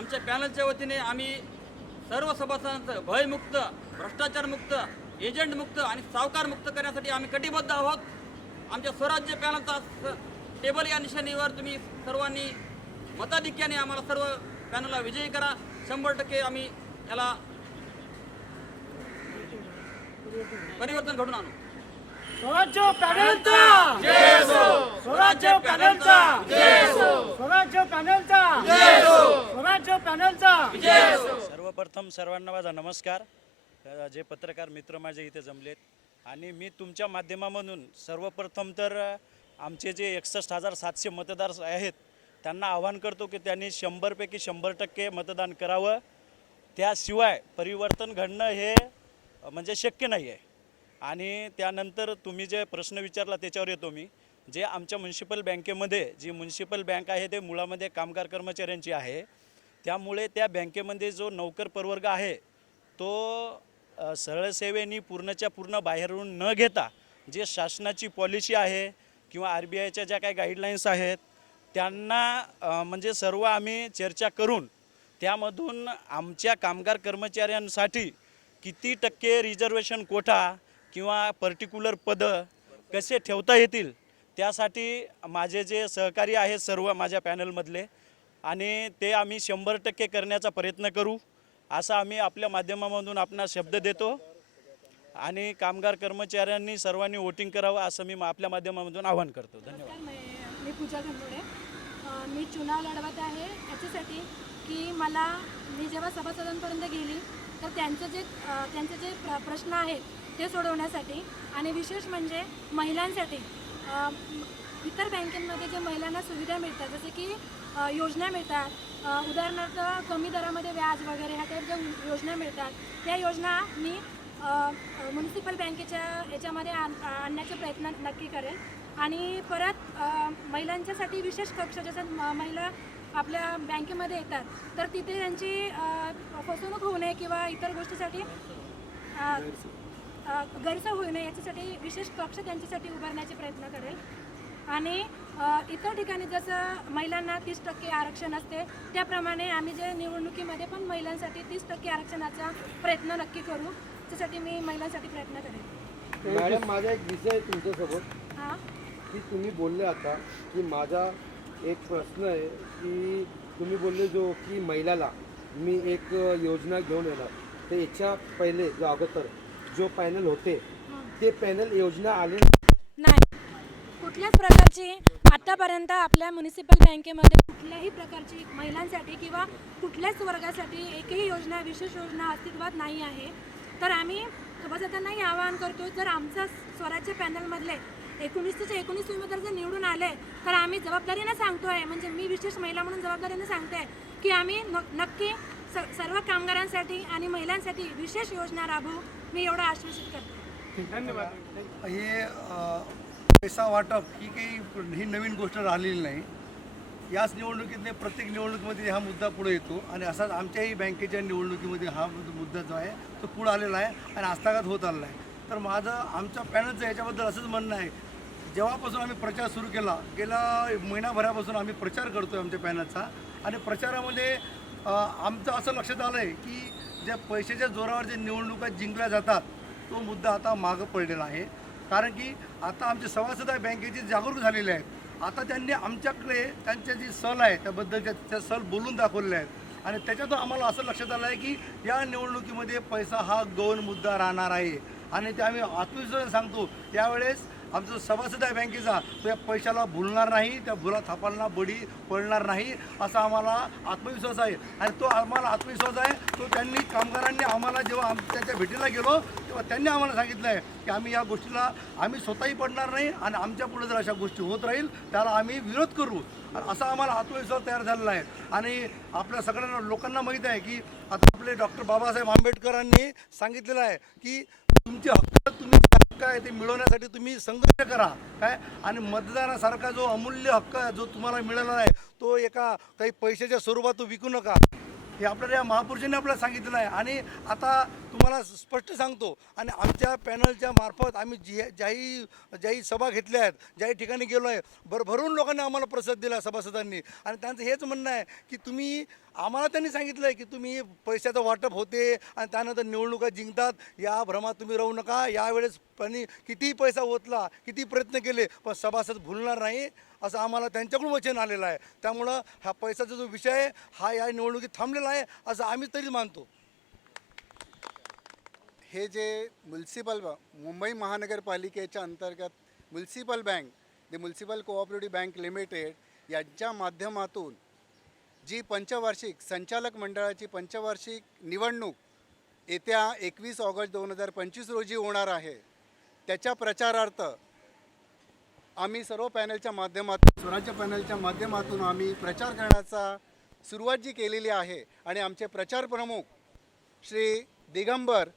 आमच्या पॅनलच्या वतीने आम्ही सर्व सभासदांचं भयमुक्त भ्रष्टाचारमुक्त एजंटमुक्त आणि सावकारमुक्त करण्यासाठी आम्ही कटिबद्ध आहोत. आमच्या स्वराज्य पॅनलचा स- टेबल या निशाणीवर तुम्ही सर्वांनी मताधिक्याने आम्हाला सर्व पॅनलला विजयी करा. शंभर टक्के आम्ही याला परिवर्तन घडून आणू. स्वराज्य पॅनलचा स्वराज्य पॅनलचा स्वराज्य पॅनलचा स्वराज्य पॅनलचा सर्वप्रथम सर्वांना माझा नमस्कार. जे पत्रकार मित्र माझे इथे जमलेत. आणि मी तुमच्या माध्यमामधून सर्वप्रथम तर आमचे जे एकसष्ट हजार सातशे मतदार आहेत त्यांना आवाहन करतो की त्यांनी शंभरपैकी शंभर टक्के मतदान करावं. त्याशिवाय परिवर्तन घडणं हे म्हणजे शक्य नाही आहे आणि त्यानंतर तुम्ही जे प्रश्न विचारला त्याच्यावर येतो मी. जे आमच्या म्युन्सिपल बँकेमध्ये जी म्युन्सिपल बँक आहे ते मुळामध्ये कामगार कर्मचाऱ्यांची आहे. त्यामुळे त्या बँकेमध्ये जो नोकर प्रवर्ग आहे तो सरळ सेवेनी पूर्णच्या पूर्ण बाहेरून न घेता जे शासनाची पॉलिसी आहे किंवा आर बी आयच्या ज्या काही गाईडलाईन्स आहेत त्यांना म्हणजे सर्व आम्ही चर्चा करून त्यामधून आमच्या कामगार कर्मचाऱ्यांसाठी किती टक्के रिझर्वेशन कोठा किंवा पर्टिक्युलर पदं कसे ठेवता येतील त्यासाठी माझे जे सहकारी आहेत सर्व माझ्या पॅनलमधले आणि ते आम्ही शंभर टक्के करण्याचा प्रयत्न करू असा आम्ही आपल्या माध्यमामधून आपला शब्द देतो. आणि कामगार कर्मचाऱ्यांनी सर्वांनी वोटिंग करावं असं मी आपल्या माध्यमामधून आवाहन करतो. धन्यवाद. मी पूजा घनोडे मी चुनाव लढवत आहे याच्यासाठी की मला मी जेव्हा सभासदांपर्यंत गेली तर त्यांचं जे त्यांचे जे प्रश्न आहेत ते सोडवण्यासाठी आणि विशेष म्हणजे महिलांसाठी इतर बँकेमध्ये जे महिलांना सुविधा मिळतात जसे की योजना मिळतात उदाहरणार्थ कमी दरामध्ये व्याज वगैरे ह्या टाईप ज्या योजना मिळतात. त्या योजना मी म्युन्सिपल बँकेच्या याच्यामध्ये आण आणण्याचे प्रयत्न नक्की करेन. आणि परत महिलांच्यासाठी विशेष कक्ष जसं म- महिला आपल्या बँकेमध्ये येतात तर तिथे त्यांची फसवणूक होऊ नये किंवा इतर गोष्टीसाठी गैरसोय होऊ नये याच्यासाठी विशेष कक्ष त्यांच्यासाठी उभारण्याचे प्रयत्न करेल. आणि इतर ठिकाणी जसं महिलांना तीस टक्के आरक्षण असते त्याप्रमाणे आम्ही जे निवडणुकीमध्ये पण महिलांसाठी तीस टक्के आरक्षणाचा प्रयत्न नक्की करू. त्यासाठी मी महिलांसाठी प्रयत्न करेन मॅडम माझा एक विषय आहे तुमच्यासोबत. हां. की तुम्ही बोलले आता की माझा एक प्रश्न आहे की तुम्ही बोलले जो की महिलाला मी एक योजना घेऊन येणार. तर याच्या पहिले जो अगोदर. जो पॅनल होते ते पॅनल योजना आले नाही. कुठल्याच प्रकारची आतापर्यंत आपल्या म्युन्सिपल बँकेमध्ये कुठल्याही प्रकारची महिलांसाठी किंवा कुठल्याच वर्गासाठी एकही योजना विशेष योजना अस्तित्वात नाही आहे. तर आम्ही सभासदांनाही आवाहन करतो जर आमचा स्वराज्य पॅनलमधले एकोणीसचे एकोणीस उमेदवार जर निवडून आले तर आम्ही जबाबदारीनं सांगतोय म्हणजे मी विशेष महिला म्हणून जबाबदारीनं सांगते की आम्ही नक्की स सर्व कामगारांसाठी आणि महिलांसाठी विशेष योजना राबवू. मी एवढं आश्वासित करते. हे अ, पैसा वाटप ही काही ही नवीन गोष्ट राहिलेली नाही. याच निवडणुकीतले प्रत्येक निवडणुकीमध्ये हा मुद्दा पुढे येतो आणि असाच आमच्याही बँकेच्या निवडणुकीमध्ये हा मुद्द- जो आहे तो पुढे आलेला आहे आणि आस्थागत होत आलेला आहे. तर माझं आमच्या पॅनलचं याच्याबद्दल असंच म्हणणं आहे. जेव्हापासून आम्ही प्रचार सुरू केला गेल्या महिनाभरापासून आम्ही प्रचार करतो आहे आमच्या पॅनलचा. आणि प्रचारामध्ये आमचं असं लक्षात आलं आहे की ज्या पैशाच्या जोरावर जे निवडणुका जिंकल्या जातात तो मुद्दा आता मागं पडलेला आहे. कारण की आता आमचे सभासद आहे बँकेचे जागरूक झालेले आहेत. आता त्यांनी आमच्याकडे त्यांच्या जी सल आहे त्याबद्दलच्या त्या सल बोलून दाखवलेल्या आहेत. आणि त्याच्यातून आम्हाला असं लक्षात आलं आहे की या निवडणुकीमध्ये पैसा हा गौण मुद्दा राहणार आहे. आणि ते आम्ही आत्मविश्वास सांगतो त्यावेळेस आमचा सभासद आहे बँकेचा. तो या पैशाला भुलणार नाही त्या भुला थापांना बडी पडणार नाही असा आम्हाला आत्मविश्वास आहे. आणि तो आम्हाला आत्मविश्वास आहे तो त्यांनी कामगारांनी आम्हाला जेव्हा आम त्यांच्या भेटीला गेलो तेव्हा त्यांनी आम्हाला सांगितलं आहे की आम्ही या गोष्टीला आम्ही स्वतःही पडणार नाही आणि आमच्या पुढे जर अशा गोष्टी होत राहील त्याला आम्ही विरोध करू. आणि असा आम्हाला आत्मविश्वास तयार झालेला आहे. आणि आपल्या सगळ्यांना लोकांना माहीत आहे की आता आपले डॉक्टर बाबासाहेब आंबेडकरांनी सांगितलेलं आहे की तुमचे हक्क तुम्ही हक्क आहे ते मिळवण्यासाठी तुम्ही संघर्ष करा. काय? आणि मतदानासारखा जो अमूल्य हक्क आहे जो तुम्हाला मिळाला आहे तो एका काही पैशाच्या स्वरूपात तो विकू नका. हे आपल्याला या महापुरुषांनी आपल्याला सांगितलेलं आहे आणि आता तुम्हाला स्पष्ट सांगतो आणि आमच्या पॅनलच्या मार्फत आम्ही जी ज्याही ज्याही सभा घेतल्या आहेत ज्याही ठिकाणी गेलो आहे भरभरून लोकांनी आम्हाला प्रसाद दिला सभासदांनी. आणि त्यांचं हेच म्हणणं आहे की तुम्ही आम्हाला त्यांनी सांगितलं आहे की तुम्ही पैशाचं वाटप होते आणि त्यानंतर निवडणुका जिंकतात या भ्रमात तुम्ही राहू नका. यावेळेस त्यांनी कितीही पैसा ओतला किती प्रयत्न केले पण सभासद भुलणार नाही. असं आम्हाला त्यांच्याकडून वचन आलेलं आहे. त्यामुळं हा पैशाचा जो विषय आहे हा या निवडणुकीत थांबलेला आहे असं आम्ही तरी मानतो. हे जे म्युन्सिपल मुंबई महानगरपालिकेच्या अंतर्गत municipal bank the municipal cooperative bank limited यांच्या माध्यमातून जी पंचवार्षिक संचालक मंडळाची पंचवार्षिक निवडणूक येत्या एकवीस ऑगस्ट दोन हजार पंचवीस रोजी होणार आहे त्याच्या प्रचारार्थ आम्ही सर्व पॅनलच्या माध्यमातून स्वराज्य पॅनलच्या माध्यमातून आम्ही प्रचार करण्याचा सुरुवात जी केलेली आहे आणि आमचे प्रचार प्रमुख श्री दिगंबर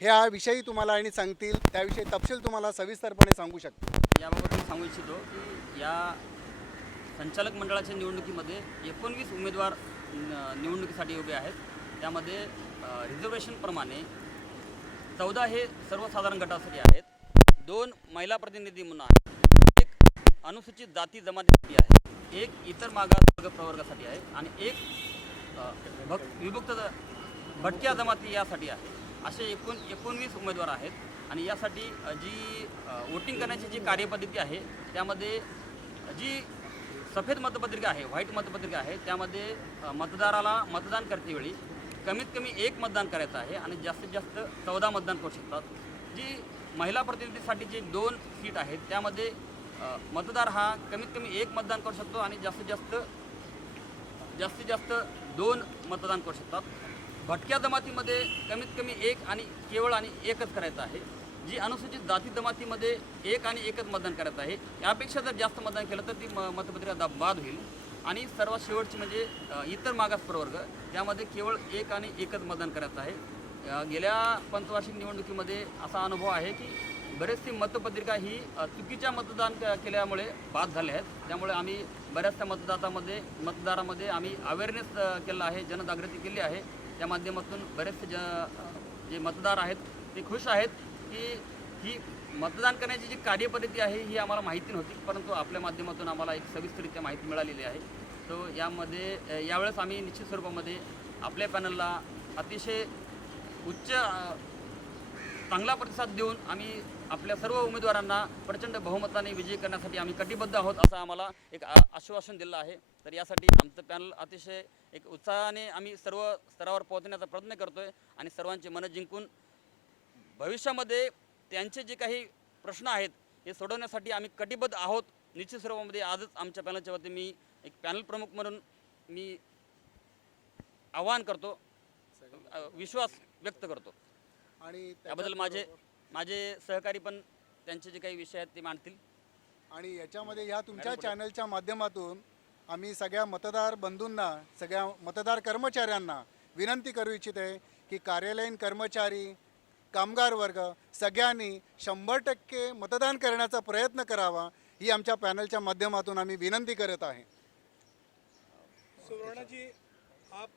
ह्या विषयी तुम्हाला आणि सांगतील त्याविषयी तपशील तुम्हाला सविस्तरपणे सांगू शकतो याबाबत मी सांगू इच्छितो की या संचालक मंडळाच्या निवडणुकीमध्ये एकोणवीस उमेदवार न- निवडणुकीसाठी उभे आहेत. त्यामध्ये रिझर्वेशनप्रमाणे चौदा हे सर्वसाधारण गटासाठी आहेत. दोन महिला प्रतिनिधी म्हणून आहे. एक अनुसूचित जाती जमातीसाठी आहे. एक इतर मागास वर्ग प्रवर्गासाठी आहे. आणि एक भक् विभक्त भटक्या जमाती यासाठी आहे. असे एकूण एकोणवीस उमेदवार आहेत. आणि यासाठी जी वोटिंग करण्याची जी कार्यपद्धती आहे त्यामध्ये जी सफेद मतपत्रिका आहे व्हाईट मतपत्रिका आहे त्यामध्ये मतदाराला मतदान करतेवेळी कमीत कमी एक मतदान करायचं आहे. आणि जास्तीत जास्त चौदा मतदान करू शकतात. जी महिला प्रतिनिधीसाठी जे दोन सीट आहेत त्यामध्ये मतदार हा कमीत कमी एक मतदान करू शकतो आणि जास्तीत जास्त जास्तीत जास्त दोन मतदान करू शकतात. भटक्या जमातीमध्ये कमीत कमी एक आणि केवळ आणि एकच करायचं आहे. जी अनुसूचित जाती जमातीमध्ये एक आणि एकच मतदान करायचं आहे. यापेक्षा जर जास्त मतदान केलं तर ती म मतपत्रिका दा बाद होईल. आणि सर्वात शेवटची म्हणजे इतर मागास प्रवर्ग त्यामध्ये केवळ एक आणि एकच मतदान करायचं आहे. गेल्या पंचवार्षिक निवडणुकीमध्ये असा अनुभव आहे की बरेचशी मतपत्रिका ही चुकीच्या मतदान क- केल्यामुळे बाद झाले आहेत. त्यामुळे आम्ही बऱ्याचशा मतदातामध्ये मतदारामध्ये आम्ही अवेअरनेस केला आहे जनजागृती केली आहे. त्या माध्यमातून बरेचसे ज जे मतदार आहेत ते खुश आहेत की ही मतदान करण्याची जी कार्यपद्धती आहे ही आम्हाला माहिती नव्हती परंतु आपल्या माध्यमातून आम्हाला एक सविस्तरित्या माहिती मिळालेली आहे. तो यामध्ये यावेळेस आम्ही निश्चित स्वरूपामध्ये आपल्या पॅनलला अतिशय उच्च चांगला प्रतिसाद देऊन आम्ही आपल्या सर्व उमेदवारांना प्रचंड बहुमताने विजयी करण्यासाठी आम्ही कटिबद्ध आहोत असं आम्हाला एक आश्वासन दिलं आहे. तर यासाठी आमचं पॅनल अतिशय एक उत्साहाने आम्ही सर्व स्तरावर पोहोचण्याचा प्रयत्न करतो आहे आणि सर्वांचे मनं जिंकून भविष्यामध्ये त्यांचे जे काही प्रश्न आहेत हे सोडवण्यासाठी आम्ही कटिबद्ध आहोत. निश्चित स्वरूपामध्ये आजच आमच्या पॅनलच्या वतीने मी एक पॅनल प्रमुख म्हणून मी आवाहन करतो. विश्वास व्यक्त करतो. आणि त्याबद्दल माझे माझे सहकारी पण त्यांचे जे काही विषय आहेत ते मांडतील. आणि याच्यामध्ये ह्या तुमच्या चॅनलच्या माध्यमातून आम्ही सगळ्या मतदार बंधूंना सगळ्या मतदार कर्मचाऱ्यांना विनंती करू इच्छित आहे की कार्यालयीन कर्मचारी कामगार वर्ग सगळ्यांनी शंभर टक्के मतदान करण्याचा प्रयत्न करावा ही आमच्या पॅनलच्या माध्यमातून आम्ही विनंती करत आहे. सुवर्णा जी आप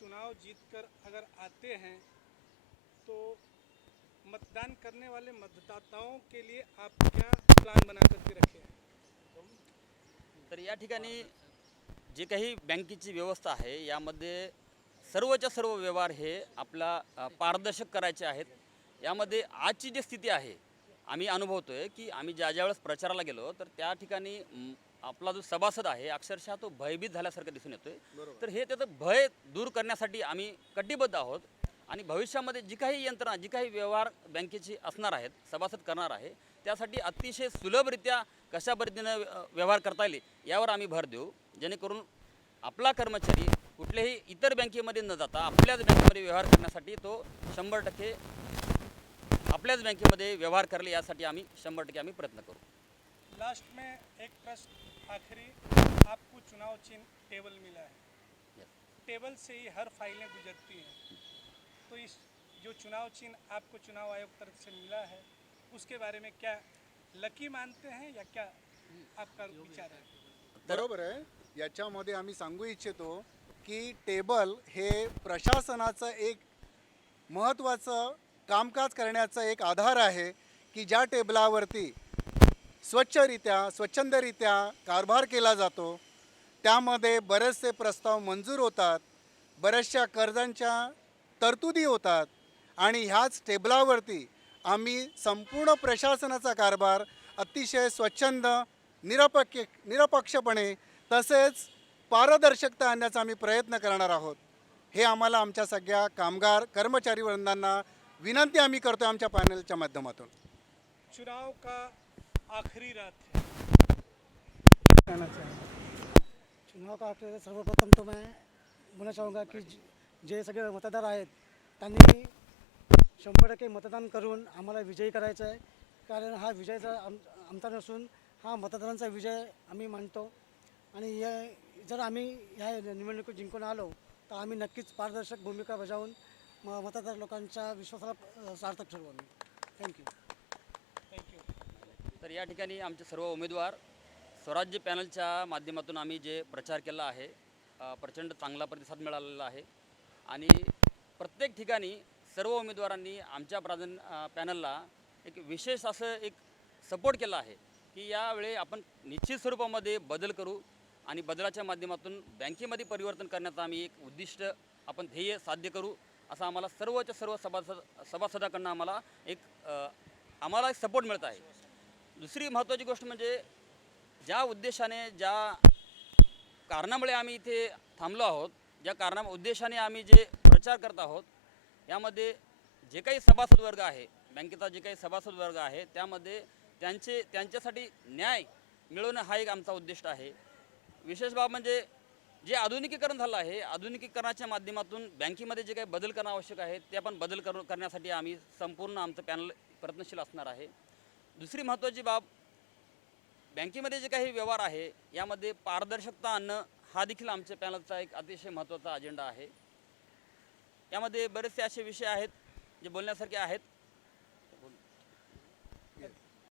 चुनाव जीतकर अगर आते हैं तो मतदान करने वाले मतदाताओं के लिए आप क्या प्लान बना करके रखे हैं? तर या ठिकाणी जे काही बँकेची व्यवस्था आहे यामध्ये सर्वच्या सर्व व्यवहार हे आपला पारदर्शक करायचे आहेत. यामध्ये आजची जी स्थिती आहे आम्ही अनुभवतो आहे की आम्ही ज्या ज्या वेळेस प्रचाराला गेलो तर त्या ठिकाणी आपला जो सभासद आहे अक्षरशः तो भयभीत झाल्यासारखं दिसून येतोय. तर हे त्याचं भय दूर करण्यासाठी आम्ही कटिबद्ध आहोत आणि भविष्यामध्ये जी काही यंत्रणा जी काही व्यवहार बँकेची असणार आहेत सभासद करणार आहे त्यासाठी अतिशय सुलभरित्या कशा पद्धतीनं व्यवहार करता येईल यावर आम्ही भर देऊ. जेणेकरून आपला कर्मचारी कुठल्याही इतर बँकेमध्ये न जाता आपल्याच बँकेमध्ये व्यवहार करण्यासाठी तो शंभर टक्के आपल्याच बँकेमध्ये व्यवहार करेल यासाठी आम्ही शंभर टक्के आम्ही प्रयत्न करू. लास्ट में एक प्रश्न आखिरी आपको चुनाव चिन्ह टेबल मिला है. टेबल से ही हर फाइलें गुजरती हैं। तो इस जो चुनाव चिन्ह आपको चुनाव आयोग तरफ से मिला है उसके बारे में क्या लकी मानते हैं या क्या आपका विचार है? बरोबर आहे याच्यामध्ये आम्ही सांगू इच्छितो की टेबल हे प्रशासनाचं एक महत्त्वाचं कामकाज करण्याचा एक आधार आहे की ज्या टेबलावरती स्वच्छरित्या स्वच्छंदरित्या कारभार केला जातो. त्यामध्ये बरेचसे प्रस्ताव मंजूर होतात बऱ्याचशा कर्जांच्या तरतुदी होतात आणि ह्याच टेबलावरती आम्ही संपूर्ण प्रशासनाचा कारभार अतिशय स्वच्छंद निरपक्ष निरपक्षपणे तसेच पारदर्शकता आणण्याचा आम्ही प्रयत्न करणार आहोत. हे आम्हाला आमच्या सगळ्या कामगार कर्मचारी वृंदांना विनंती आम्ही करतो आमच्या पॅनलच्या माध्यमातून. चुनाव का आखिरी रात है। कहना चाहेंगे। चुनाव का आखिर सर्वप्रथम तो मैं बोलना चाहूँगा की जे सगळे मतदार आहेत त्यांनी शंभर टक्के मतदान करून आम्हाला विजयी करायचं आहे. कारण हा विजयचा आम आमचा नसून हा मतदारांचा विजय आम्ही मानतो. आणि हे जर आम्ही ह्या निवडणुकीत जिंकून आलो तर आम्ही नक्कीच पारदर्शक भूमिका बजावून म- मतदार लोकांच्या विश्वासाला सार्थक ठरवू आम्ही. थँक्यू तर या ठिकाणी आमचे सर्व उमेदवार स्वराज्य पॅनलच्या माध्यमातून आम्ही जे प्रचार केला आहे प्रचंड चांगला प्रतिसाद मिळालेला आहे. आणि प्रत्येक ठिकाणी सर्व उमेदवारांनी आमच्या प्राधान पॅनलला एक विशेष असं एक सपोर्ट केला आहे की यावेळी आपण निश्चित स्वरूपामध्ये बदल करू आणि बदलाच्या माध्यमातून बँकेमध्ये परिवर्तन करण्याचं आम्ही एक उद्दिष्ट आपण ध्येय साध्य करू असं आम्हाला सर्वच्या सर्व सभासद सभासदाकडनं आम्हाला एक आम्हाला एक सपोर्ट मिळत आहे. दुसरी महत्त्वाची गोष्ट म्हणजे ज्या उद्देशाने ज्या कारणामुळे आम्ही इथे थांबलो आहोत ज्या कारणा उद्देशाने आम्ही जे प्रचार करत आहोत यामध्ये जे काही सभासद वर्ग आहे बँकेचा जे काही सभासद वर्ग आहे त्यामध्ये त्यांचे त्यांच्यासाठी न्याय मिळवणं हा एक आमचा उद्दिष्ट आहे. विशेष बाब म्हणजे जे आधुनिकीकरण झालं आहे आधुनिकीकरणाच्या माध्यमातून बँकेमध्ये जे काही बदल करणं आवश्यक आहे ते आपण बदल कर करण्यासाठी आम्ही संपूर्ण आमचं पॅनल प्रयत्नशील असणार आहे. दुसरी महत्त्वाची बाब बँकेमध्ये जे काही व्यवहार आहे यामध्ये पारदर्शकता आणणं हा देखील आमच्या पॅनलचा एक अतिशय महत्त्वाचा अजेंडा आहे. यामध्ये बरेचसे असे विषय आहेत जे बोलण्यासारखे आहेत.